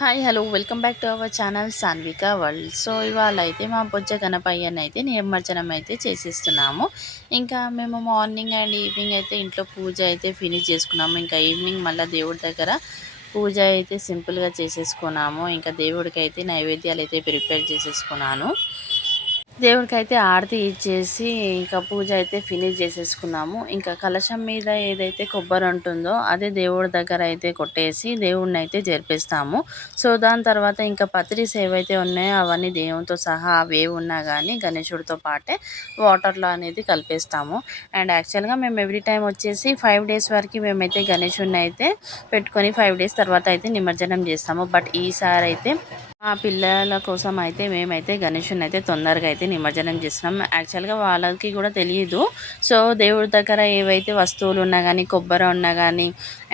Hi hello welcome back to our channel Sanvika world so ఇవాళ అయితే మా బొజ్జ గణపయ్యని అయితే నిమజ్జనం అయితే చేసేస్తున్నాము. ఇంకా మేము మార్నింగ్ అండ్ ఈవినింగ్ అయితే ఇంట్లో పూజ అయితే ఫినిష్ చేసుకున్నాము. ఇంకా ఈవినింగ్ మళ్ళీ దేవుడి దగ్గర పూజ అయితే సింపుల్గా చేసేసుకున్నాము. ఇంకా దేవుడికి అయితే నైవేద్యాలు అయితే ప్రిపేర్ చేసేసుకున్నాను. దేవుడికి అయితే ఆరతి ఇచ్చేసి ఇంకా పూజ అయితే ఫినిష్ చేసేసుకున్నాము. ఇంకా కలశం మీద ఏదైతే కొబ్బరి ఉంటుందో అదే దేవుడి దగ్గర అయితే కొట్టేసి దేవుడిని అయితే జరిపిస్తాము. సో దాని తర్వాత ఇంకా పత్రిస్ ఏవైతే ఉన్నాయో అవన్నీ దేవునితో సహా అవి ఉన్నా కానీ గణేశుడితో పాటే వాటర్లో అనేది కలిపేస్తాము. అండ్ యాక్చువల్గా మేము ఎవ్రీ టైం వచ్చేసి ఫైవ్ డేస్ వరకు మేమైతే గణేశుడిని అయితే పెట్టుకొని ఫైవ్ డేస్ తర్వాత అయితే నిమజ్జనం చేస్తాము. బట్ ఈసారి అయితే మా పిల్లల కోసం అయితే మేమైతే గణేషుని అయితే తొందరగా అయితే నిమజ్జనం చేసినాం యాక్చువల్గా వాళ్ళకి కూడా తెలియదు సో దేవుడి దగ్గర ఏవైతే వస్తువులు ఉన్నా కానీ కొబ్బరి ఉన్నా కానీ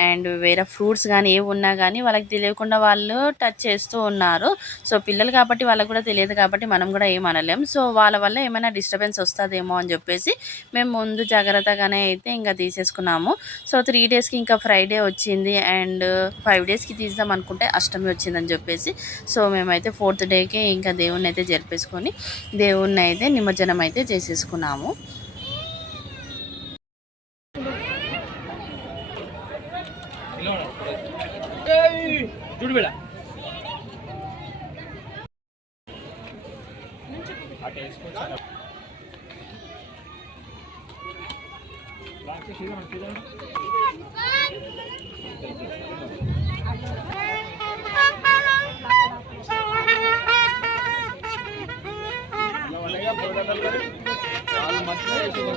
అండ్ వేరే ఫ్రూట్స్ కానీ ఏవి ఉన్నా కానీ వాళ్ళకి తెలియకుండా వాళ్ళు టచ్ చేస్తూ ఉన్నారు. సో పిల్లలు కాబట్టి వాళ్ళకి కూడా తెలియదు కాబట్టి మనం కూడా ఏం అనలేం. సో వాళ్ళ వల్ల ఏమైనా డిస్టర్బెన్స్ వస్తుందేమో అని చెప్పేసి మేము ముందు జాగ్రత్తగానే అయితే ఇంకా తీసేసుకున్నాము. సో త్రీ డేస్కి ఇంకా ఫ్రైడే వచ్చింది. అండ్ ఫైవ్ డేస్కి తీద్దాం అనుకుంటే అష్టమి వచ్చిందని చెప్పేసి సో మేము మేమైతే ఫోర్త్ డేకే ఇంకా దేవుణ్ణి అయితే జరిపేసుకొని దేవుణ్ణి అయితే నిమజ్జనం అయితే చేసేసుకున్నాము వాళ్ళు మంచిగా చేసిన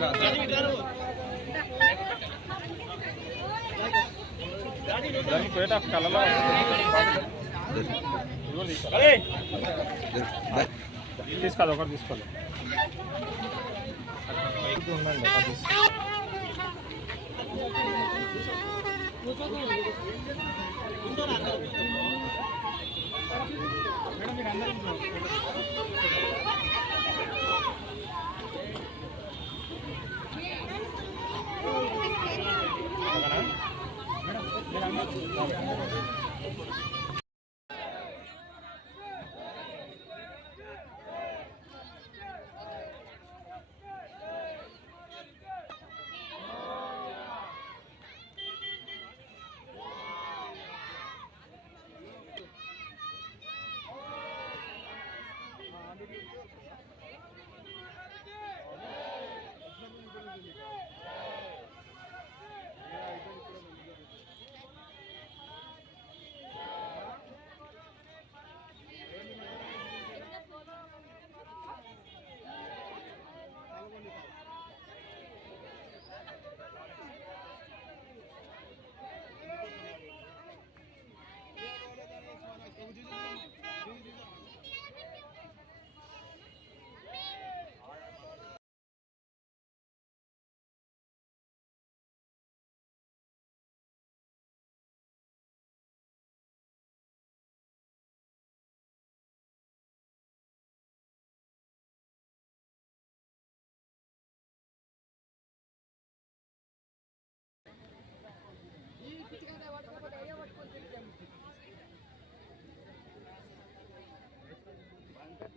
తీసుకోవాలి ఒకటి తీసుకోవాలి ఉందండి ఒకటి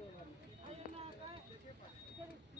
Ayun na, kaya.